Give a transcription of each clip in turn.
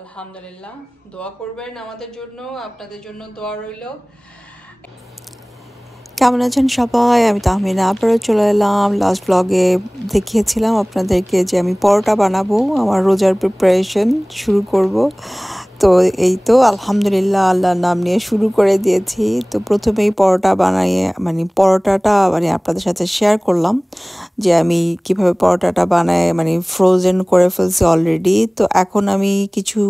আলহামদুলিল্লাহ, দোয়া করবেন আমাদের জন্য, আপনাদের জন্য দোয়া রইল। কেমন আছেন সবাই? আমি তাহমিনা আবারও চলে এলাম। লাস্ট ব্লগে দেখিয়েছিলাম আপনাদেরকে যে আমি পরোটা বানাবো, আমার রোজার প্রিপারেশন শুরু করব। তো এই তো আলহামদুলিল্লাহ আল্লাহর নাম নিয়ে শুরু করে দিয়েছি। তো প্রথমেই পরোটা বানিয়ে পরোটাটা আপনাদের সাথে শেয়ার করলাম যে আমি কিভাবে পরোটাটা বানায় ফ্রোজেন করে ফেলছি অলরেডি। তো এখন আমি কিছু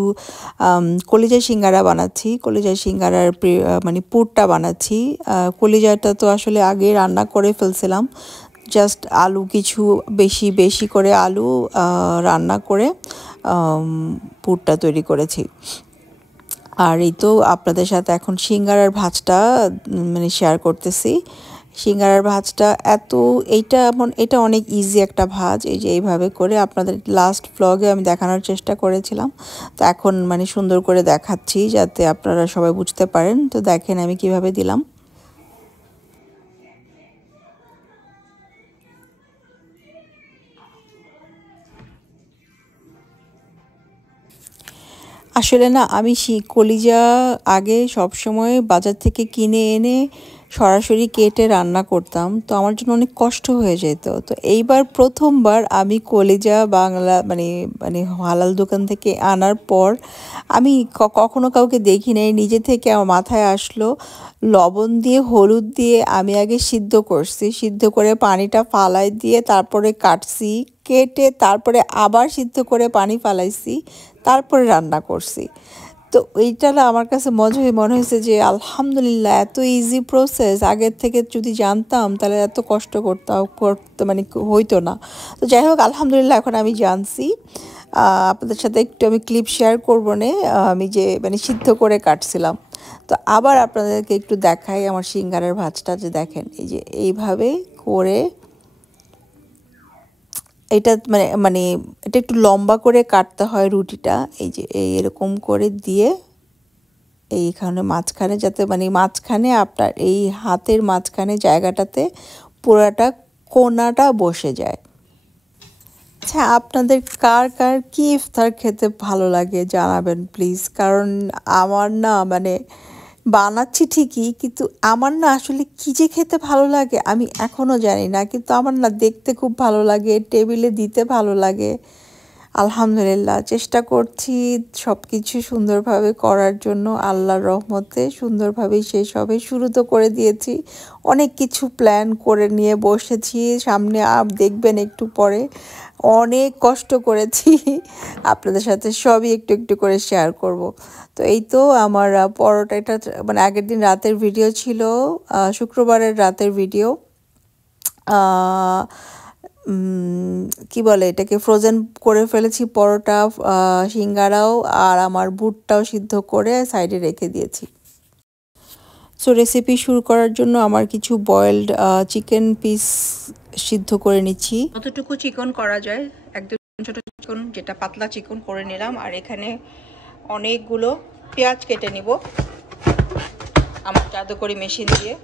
কলিজা সিঙ্গারা বানাচ্ছি, কলিজা সিঙ্গারার পুরটা বানাচ্ছি। কলিজাটা তো আসলে আগে রান্না করে ফেলছিলাম, জাস্ট আলু কিছু বেশি বেশি করে আলু রান্না করে পুরটা তৈরি করেছি। আর এই তো আপনাদের সাথে এখন সিঙ্গারার ভাজটা শেয়ার করতেছি। সিঙ্গারার ভাজটা এটা অনেক ইজি একটা ভাজ। এই যে এইভাবে করে আপনাদের লাস্ট ব্লগে আমি দেখানোর চেষ্টা করেছিলাম, তো এখন সুন্দর করে দেখাচ্ছি যাতে আপনারা সবাই বুঝতে পারেন। তো দেখেন আমি কিভাবে দিলাম। আসলে না আমি কলিজা আগে সবসময় বাজার থেকে কিনে এনে সরাসরি কেটে রান্না করতাম, তো আমার জন্য অনেক কষ্ট হয়ে যেত। তো এইবার প্রথমবার আমি কলিজা বাংলা হালাল দোকান থেকে আনার পর আমি কখনো কাউকে দেখি নাই, নিজে থেকে আমার মাথায় আসলো লবণ দিয়ে হলুদ দিয়ে আমি আগে সিদ্ধ করছি, সিদ্ধ করে পানিটা ফালাই দিয়ে তারপরে কাটছি, কেটে তারপরে আবার সিদ্ধ করে পানি ফালাইছি, তারপরে রান্না করছি। তো এইটা না আমার কাছে মনে হয়েছে যে আলহামদুলিল্লাহ এত ইজি প্রসেস, আগের থেকে যদি জানতাম তাহলে এত কষ্ট করতে হইতো না। তো যাই হোক আলহামদুলিল্লাহ এখন আমি জানছি। আপনাদের সাথে একটু আমি ক্লিপ শেয়ার করবো না, আমি যে সিদ্ধ করে কাটছিলাম। তো আবার আপনাদেরকে একটু দেখাই আমার সিঙ্গারের ভাজটা, যে দেখেন এই যে এইভাবে করে এটা এটা একটু লম্বা করে কাটতে হয় রুটিটা। এই যে এরকম করে দিয়ে এইখানে মাঝখানে যাতে মাঝখানে আপনার এই হাতের মাঝখানে জায়গাটাতে পুরাটা কোণাটা বসে যায়। আচ্ছা, আপনাদের কার কার কি ইফতার খেতে ভালো লাগে জানাবেন প্লিজ। কারণ আমার না বানাচ্ছি ঠিকই, কিন্তু আমার না আসলে কী যে খেতে ভালো লাগে আমি এখনও জানি না, কিন্তু আমার না দেখতে খুব ভালো লাগে, টেবিলে দিতে ভালো লাগে। আলহামদুলিল্লাহ চেষ্টা করছি সব কিছু সুন্দরভাবে করার জন্য, আল্লাহর রহমতে সুন্দরভাবেই শেষ হবে। শুরু তো করে দিয়েছি, অনেক কিছু প্ল্যান করে নিয়ে বসেছি, সামনে দেখবেন একটু পরে অনেক কষ্ট করেছি। আপনাদের সাথে সবই একটু একটু করে শেয়ার করব। তো এই তো আমার পরোটা, এটা আগের দিন রাতের ভিডিও ছিল, শুক্রবারের রাতের ভিডিও। কি বলে এটাকে, ফ্রোজেন করে ফেলেছি পরোটা, সিঙ্গারাও, আর আমার বুটটাও সিদ্ধ করে সাইডে রেখে দিয়েছি। সো রেসিপি শুরু করার জন্য আমার কিছু বয়েলড চিকেন পিস সিদ্ধ করে নিচ্ছি। কতটুকু চিকন করা যায়, একদম ছোট চিকন, যেটা পাতলা চিকন করে নিলাম। আর এখানে অনেকগুলো পেঁয়াজ কেটে নিব আমার জাদুকরি মেশিন দিয়ে।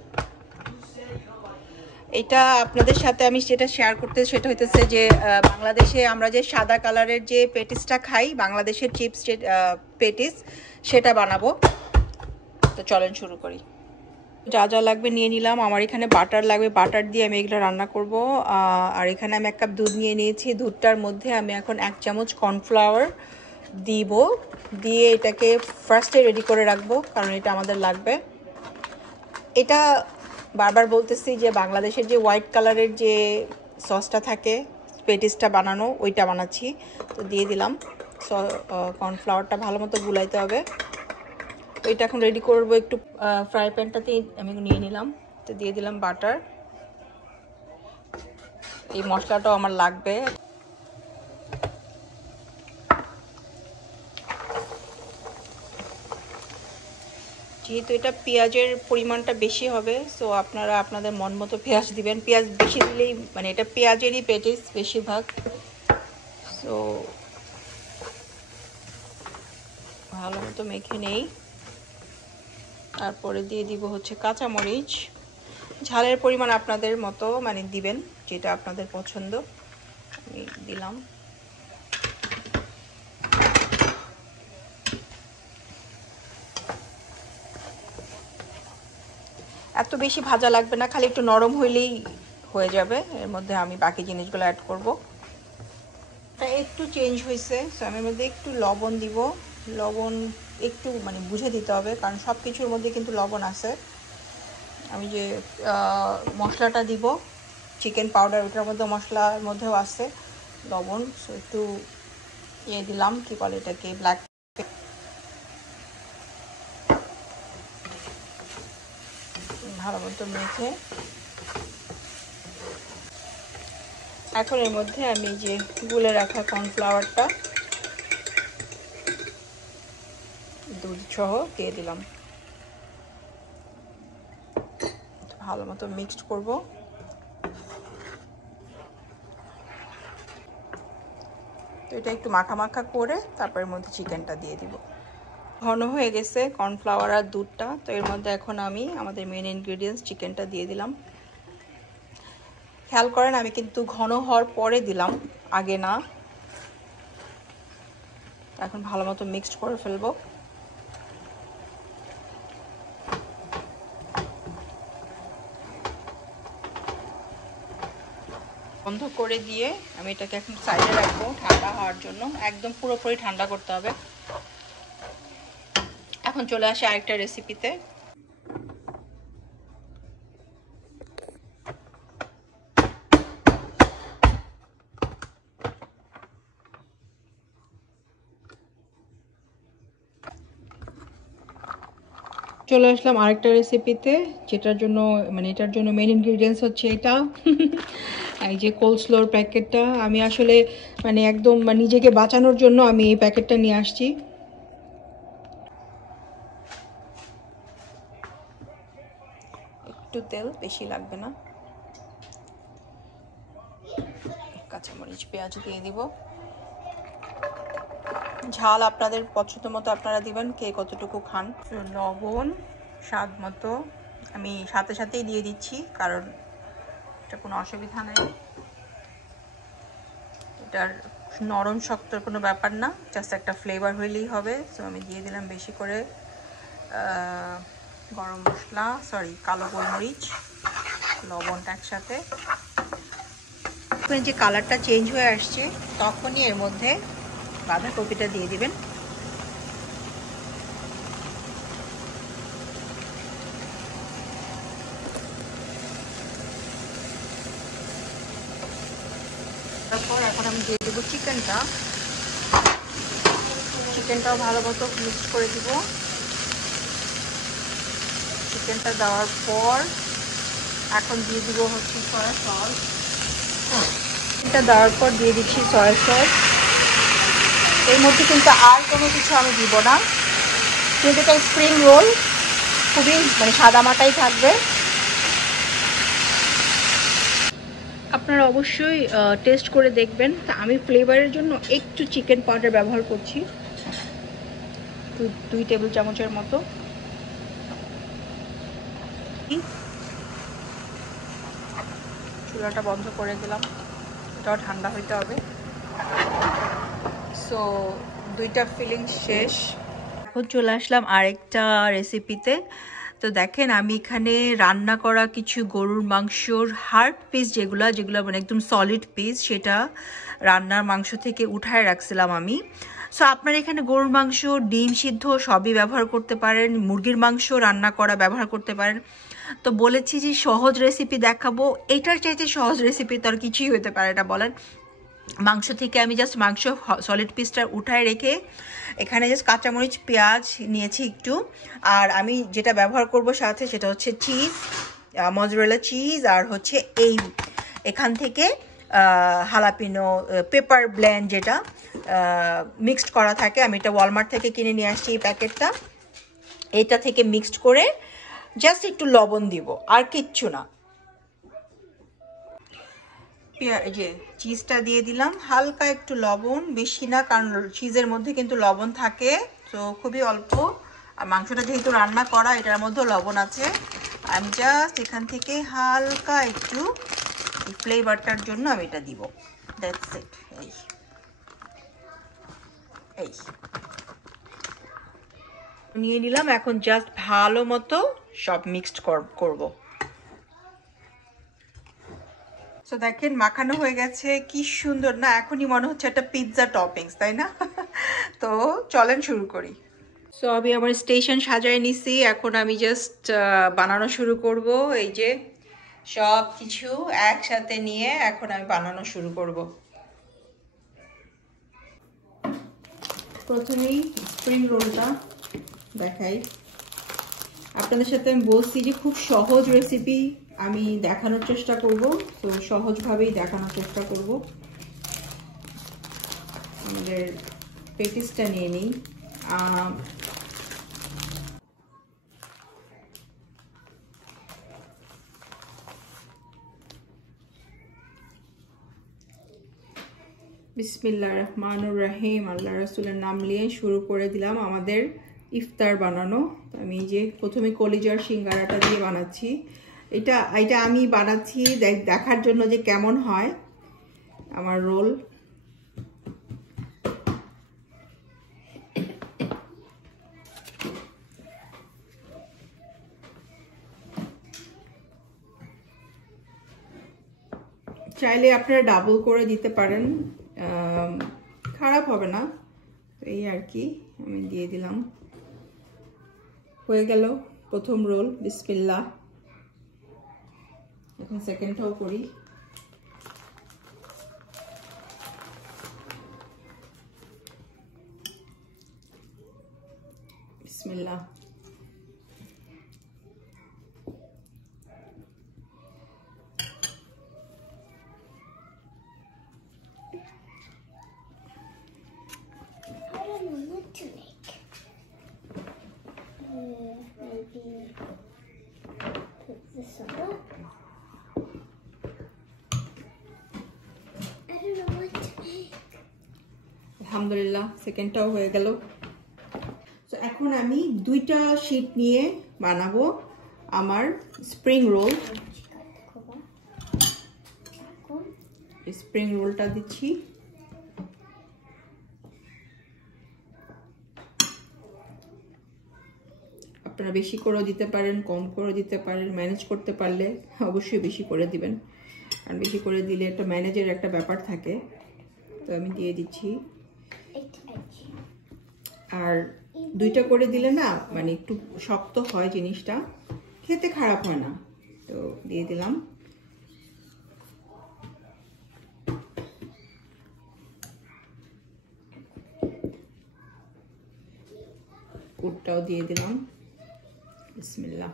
এটা আপনাদের সাথে আমি যেটা শেয়ার করতে, সেটা হইতেছে যে বাংলাদেশে আমরা যে সাদা কালারের যে পেটিসটা খাই, বাংলাদেশের চিপস যে পেটিস, সেটা বানাবো। তো চলেন শুরু করি। যা যা লাগবে নিয়ে নিলাম। আমার এখানে বাটার লাগবে, বাটার দিয়ে আমি এগুলো রান্না করব। আর এখানে আমি 1 কাপ দুধ নিয়ে নিয়েছি। দুধটার মধ্যে আমি এখন 1 চামচ কর্নফ্লাওয়ার দিব, দিয়ে এটাকে ফার্স্টে রেডি করে রাখবো, কারণ এটা আমাদের লাগবে। এটা বারবার বলতেছি যে বাংলাদেশের যে হোয়াইট কালারের যে সসটা থাকে পেটিসটা বানানো, ওইটা বানাচ্ছি। তো দিয়ে দিলাম কর্নফ্লাওয়ারটা ভালো মতো গুলাইতে হবে। ওইটা এখন রেডি করব। একটু ফ্রাই প্যানটাতেই আমি নিয়ে নিলাম, তো দিয়ে দিলাম বাটার। এই মশলাটাও আমার লাগবে। যেহেতু এটা পেঁয়াজের পরিমাণটা বেশি হবে, সো আপনারা আপনাদের মন মতো পেঁয়াজ দিবেন। পেঁয়াজ বেশি দিলেই এটা পেঁয়াজেরই পেটিস বেশিরভাগ। সো ভালো মতো মেখে নেই। তারপরে দিয়ে দিব হচ্ছে কাঁচামরিচ। ঝালের পরিমাণ আপনাদের মতো দিবেন, যেটা আপনাদের পছন্দ। আমি দিলাম। এত বেশি ভাজা লাগবে না, খালি একটু নরম হইলেই হয়ে যাবে। এর মধ্যে আমি বাকি জিনিসগুলো অ্যাড করব। এটা একটু চেঞ্জ হয়েছে, সো আমি এর মধ্যে একটু লবণ দিব। লবণ একটু মানে বুঝে দিতে হবে, কারণ সব কিছুর মধ্যে কিন্তু লবণ আছে। আমি যে মশলাটা দিব চিকেন পাউডার, ওটার মধ্যে মশলার মধ্যেও আছে লবণ। সো একটু দিলাম, কি বলে এটাকে, ব্ল্যাক। ভালো মতো মেখে এখন এর মধ্যে আমি যে গুলে রাখা কর্নফ্লাওয়ারটা দুধ সহ দিয়ে দিলাম। ভালো মতো মিক্সড করব। তো এটা একটু মাখা মাখা করে তারপর এর মধ্যে চিকেনটা দিয়ে দিব। ঘন হয়ে গেছে কর্নফ্লাওয়ার আর দুধটা। তো এর মধ্যে এখন আমি আমাদের মেন ইনগ্রেডিয়েন্টস চিকেনটা দিয়ে দিলাম। খেয়াল করেন আমি কিন্তু ঘন হওয়ার পরে দিলাম, আগে না। এখন ভালো মতো মিক্সড করে ফেলবো। বন্ধ করে দিয়ে আমি এটাকে এখন সাইডে রাখবো ঠান্ডা হওয়ার জন্য। একদম পুরোপুরি ঠান্ডা করতে হবে। এখন চলে আসি আরেকটা রেসিপিতে। চলে আসলাম আরেকটা রেসিপিতে, যেটার জন্য মানে এটার জন্য মেন ইনগ্রিডিয়েন্টস হচ্ছে এটা। এই যে কোলস্লোর প্যাকেটটা, আমি আসলে মানে একদম নিজেকে বাঁচানোর জন্য আমি এই প্যাকেটটা নিয়ে আসছি। একটু তেল, বেশি লাগবে না। কাঁচামরিচ পেঁয়াজ দিয়ে দিব। ঝাল আপনাদের পছন্দ মতো আপনারা দিবেন, কে কতটুকু খান। লবণ স্বাদ মতো আমি সাথে সাথেই দিয়ে দিচ্ছি, কারণ এটা কোনো অসুবিধা নেই। এটার নরম শক্তর কোনো ব্যাপার না, জাস্ট একটা ফ্লেভার হইলেই হবে। সো আমি দিয়ে দিলাম বেশি করে গরম মশলা, কালো গোলমরিচ, লবণটা একসাথে। যে কালারটা চেঞ্জ হয়ে আসছে তখনই এর মধ্যে বাঁধাকপিটা দিয়ে দিবেন। তারপর এখন আমি দিয়ে দেবো চিকেনটাও ভালো মতো মিক্স করে দিব। চিকেনটা দেওয়ার পর এখন দিয়ে দিব হচ্ছে সয়া সস। এটা দেওয়ার পর দিয়ে দিচ্ছি সয়া সস। এর মধ্যে কিন্তু আর কোনো কিছু আমি দিব না, কিন্তু এটা স্প্রিং রোল, খুবই মানে সাদামাটাই থাকবে। আপনারা অবশ্যই টেস্ট করে দেখবেন। তা আমি ফ্লেভারের জন্য একটু চিকেন পাউডার ব্যবহার করছি, 2 টেবিল চামচের মতো। চুলাটা বন্ধ করে দিলাম, এটাও ঠান্ডা হইতে হবে। সো দুইটা ফিলিং শেষ। এখন চলে আসলাম আরেকটা রেসিপিতে। তো দেখেন আমি এখানে রান্না করা কিছু গরুর মাংসর হার্ড পিস, যেগুলো মানে একদম সলিড পিস, সেটা রান্নার মাংস থেকে উঠায় রাখছিলাম আমি। সো আপনারা এখানে গরুর মাংস, ডিম সিদ্ধ সবই ব্যবহার করতে পারেন, মুরগির মাংস রান্না করা ব্যবহার করতে পারেন। তো বলেছি যে সহজ রেসিপি দেখাবো, এটার চাইতে সহজ রেসিপি তো আর কিছুই হতে পারে না বলেন। মাংস থেকে আমি জাস্ট মাংস সলিড পিসটা উঠায় রেখে এখানে জাস্ট কাঁচামরিচ পেঁয়াজ নিয়েছি একটু, আর আমি যেটা ব্যবহার করব সাথে সেটা হচ্ছে চিজ, মজরেলা চিজ, আর হচ্ছে এখান থেকে হালাপিনো পেপার ব্লেন্ড, যেটা মিক্সড করা থাকে। আমি এটা ওয়ালমার্ট থেকে কিনে নিয়ে আসছি এই প্যাকেটটা। এটা থেকে মিক্সড করে জাস্ট একটু লবণ দিব, আর কিচ্ছু না। যে চিজটা দিয়ে দিলাম, হালকা একটু লবণ, বেশি না, কারণ চিজের মধ্যে কিন্তু লবণ থাকে, তো খুবই অল্প। আর মাংসটা যেহেতু রান্না করা, এটার মধ্যেও লবণ আছে। আমি জাস্ট এখান থেকে হালকা একটু ফ্লেভারটার জন্য আমি এটা দিব। That's it. এই নিয়ে নিলাম। এখন জাস্ট ভালো মতো সব মিক্সড করব। সো দেখেন মাখানো হয়ে গেছে, কি সুন্দর না, এখনই মনে হচ্ছে একটা পিৎজা টপিংস, তাই না? তো চলেন শুরু করি। সো আমি আমার স্টেশন সাজায় নিছি, এখন আমি জাস্ট বানানো শুরু করব। এই যে সব কিছু একসাথে নিয়ে এখন আমি বানানো শুরু করব। প্রথমেই স্প্রিং রোলটা দেখাই আপনাদের সাথে। আমি বলছি যে খুব সহজ রেসিপি আমি দেখানোর চেষ্টা করব, তো সহজভাবেই দেখানোর চেষ্টা করব। আমাদের পেটিসটা নিয়ে নিই। বিসমিল্লাহির রহমানির রহিম, আল্লাহ রাসূলের নাম নিয়ে শুরু করে দিলাম আমাদের ইফতার বানানো। আমি যে প্রথমে কলিজার সিঙ্গারাটা দিয়ে বানাচ্ছি। এটা আমি বানাচ্ছি দেখার জন্য যে কেমন হয় আমার রোল। চাইলে আপনারা ডাবল করে দিতে পারেন, খারাপ হবে না। তো এই আর কি, আমি দিয়ে দিলাম। হয়ে গেল প্রথম রোল, বিসমিল্লাহ। এখন সেকেন্ডটাও করি। বিসমিল্লাহ। আলহামদুলিল্লাহ, সেকেন্ডটাও হয়ে গেল। তো এখন আমি দুইটা শীট নিয়ে বানাবো আমার স্প্রিং রোল। স্প্রিং রোলটা দিচ্ছি। আপনারা বেশি করে দিতে পারেন, কম করে দিতে পারেন, ম্যানেজ করতে পারলে অবশ্যই বেশি করে দিবেন, আর বেশি করে দিলে একটা ম্যানেজের একটা ব্যাপার থাকে। তো আমি দিয়ে দিচ্ছি। আর দুইটা করে দিলে না মানে একটু শক্ত হয় জিনিসটা, খেতে খারাপ হয় না। তো দিয়ে দিলাম। পুরটাও দিয়ে দিলাম। বিসমিল্লাহ।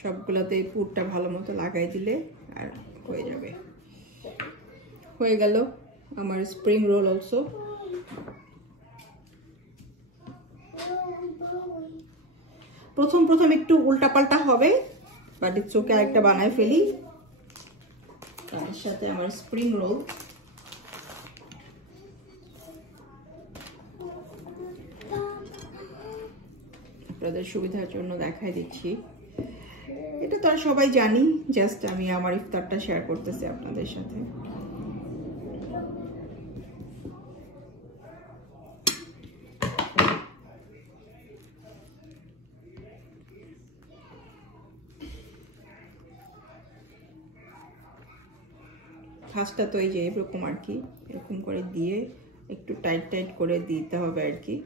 সবগুলোতে পুরটা ভালো মতো লাগাই দিলে আর হয়ে যাবে। হয়ে গেল আমার স্প্রিং রোল অলসো। প্রথম একটু উল্টাপাল্টা হবে, বাট ইটস ওকে। আরেকটা বানায় ফেলি তার সাথে আমার স্প্রিং রোল। আপনাদের সুবিধার জন্য দেখাই দিচ্ছি। এটা তো আর সবাই জানি, জাস্ট আমি আমার ইফতারটা শেয়ার করতেছি আপনাদের সাথে। ফার্স্টটা তো এই যে এরকম আর কি, এরকম করে দিয়ে একটু টাইট করে দিতে হবে আর কি।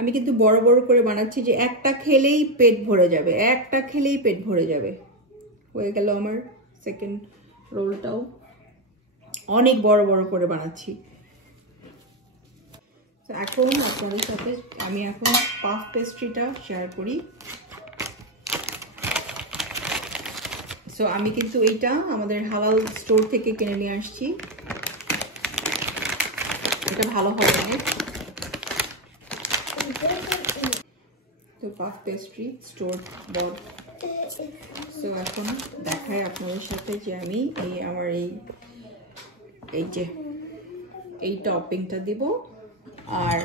আমি কিন্তু বড় বড় করে বানাচ্ছি যে একটা খেলেই পেট ভরে যাবে, একটা খেলেই পেট ভরে যাবে। হয়ে গেল আমার সেকেন্ড রোলটাও। অনেক বড় বড় করে বানাচ্ছি। এখন আপনাদের সাথে আমি এখন পাফ পেস্ট্রিটা শেয়ার করি। সো আমি কিন্তু এইটা আমাদের হালাল স্টোর থেকে কিনে নিয়ে আসছি। এটা ভালো হবে অনেক। তো পাফ পেস্ট্রি স্টোর বট। সো এখন দেখাই আপনাদের সাথে যে আমি আমার এই এই যে এই টপিংটা দিব, আর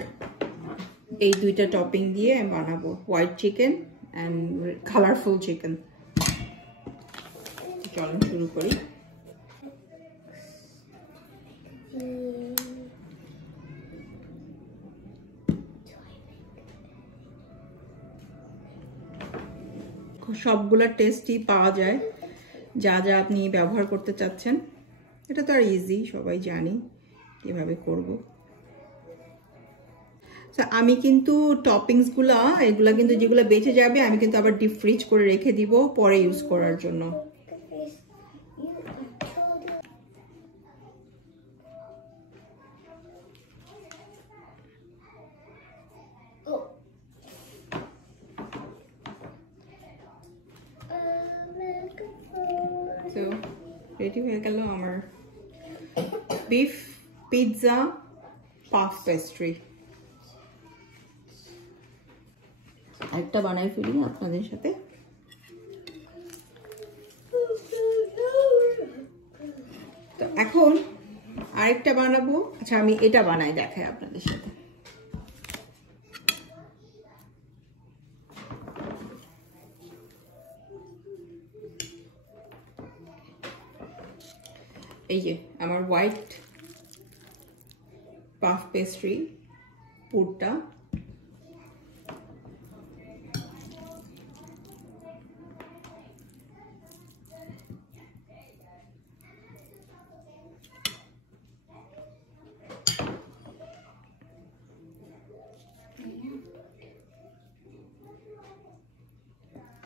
এই দুইটা টপিং দিয়ে আমি বানাবো white chicken and colourful chicken. চলুন শুরু করি। সবগুলা টেস্টই পাওয়া যায়, যা যা আপনি ব্যবহার করতে চাচ্ছেন। এটা তো আর ইজি, সবাই জানি কিভাবে করব। আমি কিন্তু টপিংসগুলা এগুলা কিন্তু যেগুলো বেঁচে যাবে আমি কিন্তু আবার ডিপ ফ্রিজ করে রেখে দিব পরে ইউজ করার জন্য। তো রেডি হয়ে গেল আমার বিফ পিৎজা পাফ পেস্ট্রি। একটা বানাই ফেলি আপনাদের সাথে। তো এখন আরেকটা বানাবো। আচ্ছা আমি এটা বানাই দেখাই আপনাদের সাথে। এই যে আমার হোয়াইট পাফ পেস্ট্রি পুরটা।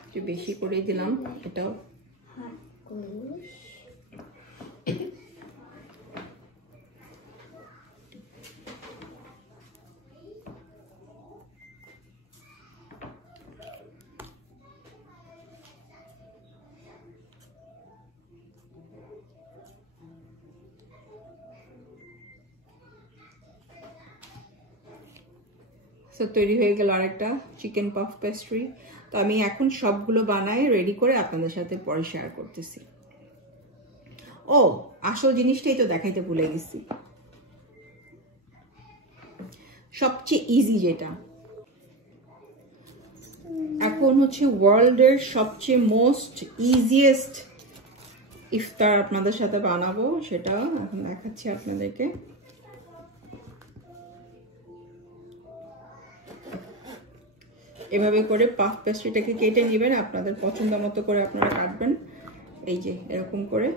একটু বেশি করে দিলাম এটাও। তো তৈরি হয়ে গেল আরেকটা চিকেন পাফ পেস্ট্রি। তো আমি এখন সবগুলো বানাই রেডি করে আপনাদের সাথে পরে শেয়ার করতেছি। ও আসল জিনিসটাই তো দেখাইতে ভুলে গেছি, সবচেয়ে ইজি যেটা এখন হচ্ছে ওয়ার্ল্ডের সবচেয়ে মোস্ট ইজিয়েস্ট ইফতার আপনাদের সাথে বানাবো, সেটা এখন দেখাচ্ছি আপনাদেরকে। এভাবে করে পাফ পেস্ট্রিটাকে কেটে নেবেন, আপনাদের পছন্দ মতো করে আপনারা কাটবেন, এই যে এরকম করে।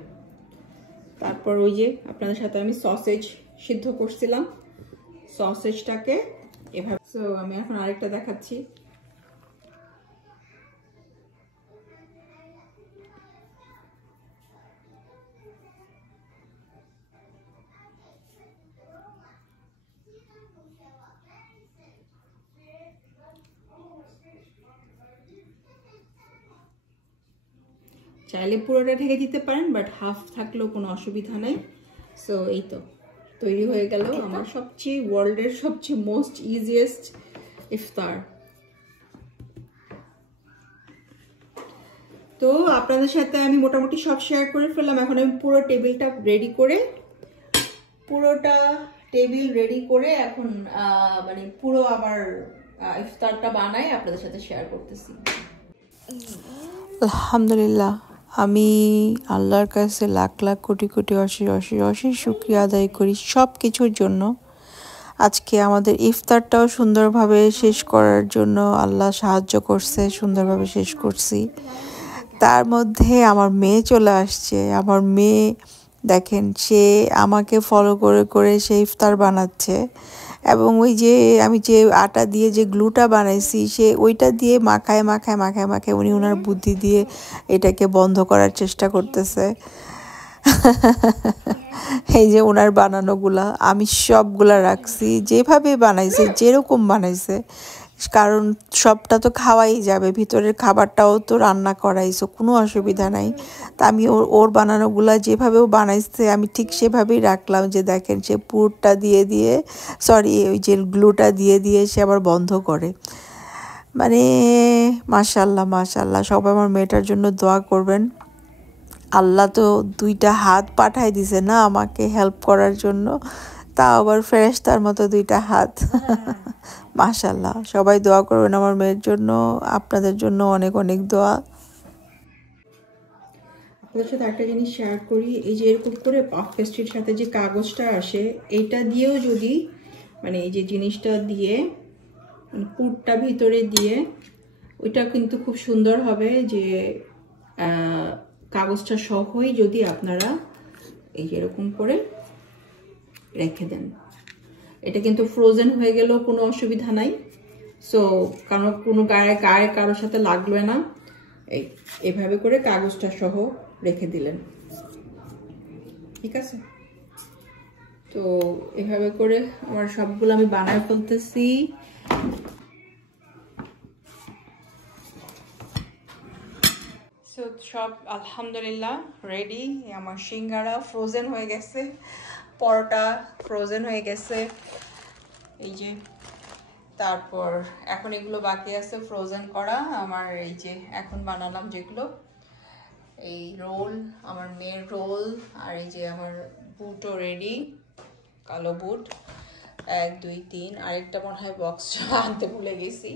তারপর ওই যে আপনাদের সাথে আমি সসেজ সিদ্ধ করছিলাম, সসেজটাকে এভাবে। সো আমি এখন আরেকটা দেখাচ্ছি। চাইলে পুরোটা ঢেকে দিতে পারেন, বাট হাফ থাকলেও কোনো অসুবিধা নেই। সো এই তো তৈরি হয়ে গেল আমার সবচেয়ে ওয়ার্ল্ডের সবচেয়ে মোস্ট ইজিয়েস্ট ইফতার। তো আপনাদের সাথে আমি মোটামুটি সব শেয়ার করে ফেললাম। এখন আমি পুরো টেবিলটা রেডি করে এখন মানে পুরো আবার ইফতারটা বানাই আপনাদের সাথে শেয়ার করতেছি। আলহামদুলিল্লাহ, আমি আল্লাহর কাছে লাখ লাখ কোটি কোটি অশেষ শুকরিয়া আদায় করি সব কিছুর জন্য। আজকে আমাদের ইফতারটাও সুন্দরভাবে শেষ করার জন্য আল্লাহ সাহায্য করছে, সুন্দরভাবে শেষ করছি। তার মধ্যে আমার মেয়ে চলে আসছে। আমার মেয়ে দেখেন, সে আমাকে ফলো করে করে সে ইফতার বানাচ্ছে, এবং ওই যে আমি যে আটা দিয়ে যে গ্লুটা বানাইছি সে ওইটা দিয়ে মাখায় উনি ওনার বুদ্ধি দিয়ে এটাকে বন্ধ করার চেষ্টা করতেছে। এই যে ওনার বানানোগুলা আমি সবগুলা রাখছি, যেভাবে বানাইছে যেরকম বানাইছে, কারণ সবটা তো খাওয়াই যাবে, ভিতরের খাবারটাও তো রান্না করাইছো, কোনো অসুবিধা নাই। তা আমি ওর বানানোগুলা যেভাবেও বানাইছে আমি ঠিক সেভাবেই রাখলাম। যে দেখেন, সে পুরটা দিয়ে ওই যে গ্লুটা দিয়ে সে আবার বন্ধ করে। মানে মাশাআল্লাহ, সবাই আমার মেয়েটার জন্য দোয়া করবেন। আল্লাহ তো দুইটা হাত পাঠাই দিছে না আমাকে হেল্প করার জন্য, তা আবার ফেরেশতার মতো দুইটা হাত। মাশাআল্লাহ, সবাই দোয়া করবেন আমার মেয়ের জন্য, আপনাদের জন্য অনেক অনেক দোয়া। আপনাদের সাথে একটা জিনিস শেয়ার করি, এই যে এরকম করে পাফ পেস্ট্রির সাথে যে কাগজটা আসে, এইটা দিয়েও যদি মানে এই যে জিনিসটা দিয়ে পুরটা ভিতরে দিয়ে ওইটা কিন্তু খুব সুন্দর হবে, যে কাগজটা সহই যদি আপনারা এই যে এরকম করে রেখে দেন, এটা কিন্তু ফ্রোজেন হয়ে গেলেও কোনো অসুবিধা নাই। সো কারণ কোনো গায়ে গায়ে কারোর সাথে লাগলো না, এইভাবে করে কাগজটা সহ রেখে দিলেন, ঠিক আছে। তো এভাবে করে আমার সবগুলো আমি বানায় ফেলতেছি। সব আলহামদুলিল্লাহ রেডি। আমার সিঙ্গারা ফ্রোজেন হয়ে গেছে, পরোটা ফ্রোজেন হয়ে গেছে, এই যে। তারপর এখন এগুলো বাকি আছে ফ্রোজেন করা আমার, এই যে এখন বানালাম যেগুলো, এই রোল, আমার মেয়ের রোল, আর এই যে আমার বুটও রেডি, কালো বুট 1 2 3, আরেকটা মনে হয় বক্স আনতে ভুলে গেছি।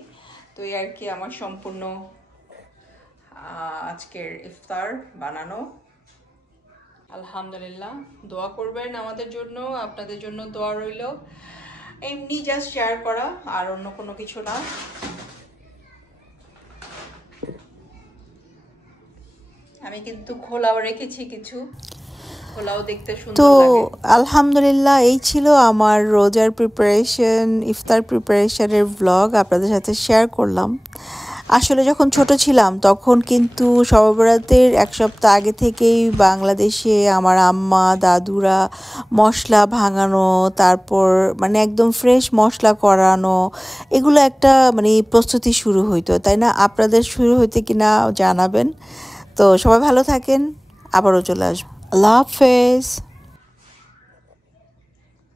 তো এই আর কি আমার সম্পূর্ণ আজকের ইফতার বানানো। আলহামদুলিল্লাহ, দোয়া করবেন আমাদের জন্য, আপনাদের জন্য দোয়া রইল। এমনি জাস্ট শেয়ার করা, আর অন্য কোনো কিছু না। আমি কিন্তু খোলাও রেখেছি কিছু, খোলাও দেখতে সুন্দর তো লাগে। আলহামদুলিল্লাহ, এই ছিল আমার রোজার প্রিপারেশন, ইফতার প্রিপারেশনের ব্লগ আপনাদের সাথে শেয়ার করলাম। আসলে যখন ছোট ছিলাম তখন কিন্তু শবে বরাতের 1 সপ্তাহ আগে থেকেই বাংলাদেশে আমার আম্মা দাদুরা মশলা ভাঙানো, তারপর মানে একদম ফ্রেশ মশলা করানো, এগুলো একটা মানে প্রস্তুতি শুরু হইতো, তাই না? আপনাদের শুরু হইতে কিনা জানাবেন। তো সবাই ভালো থাকেন, আবারও চলে আসবো। আল্লাহ হাফেজ।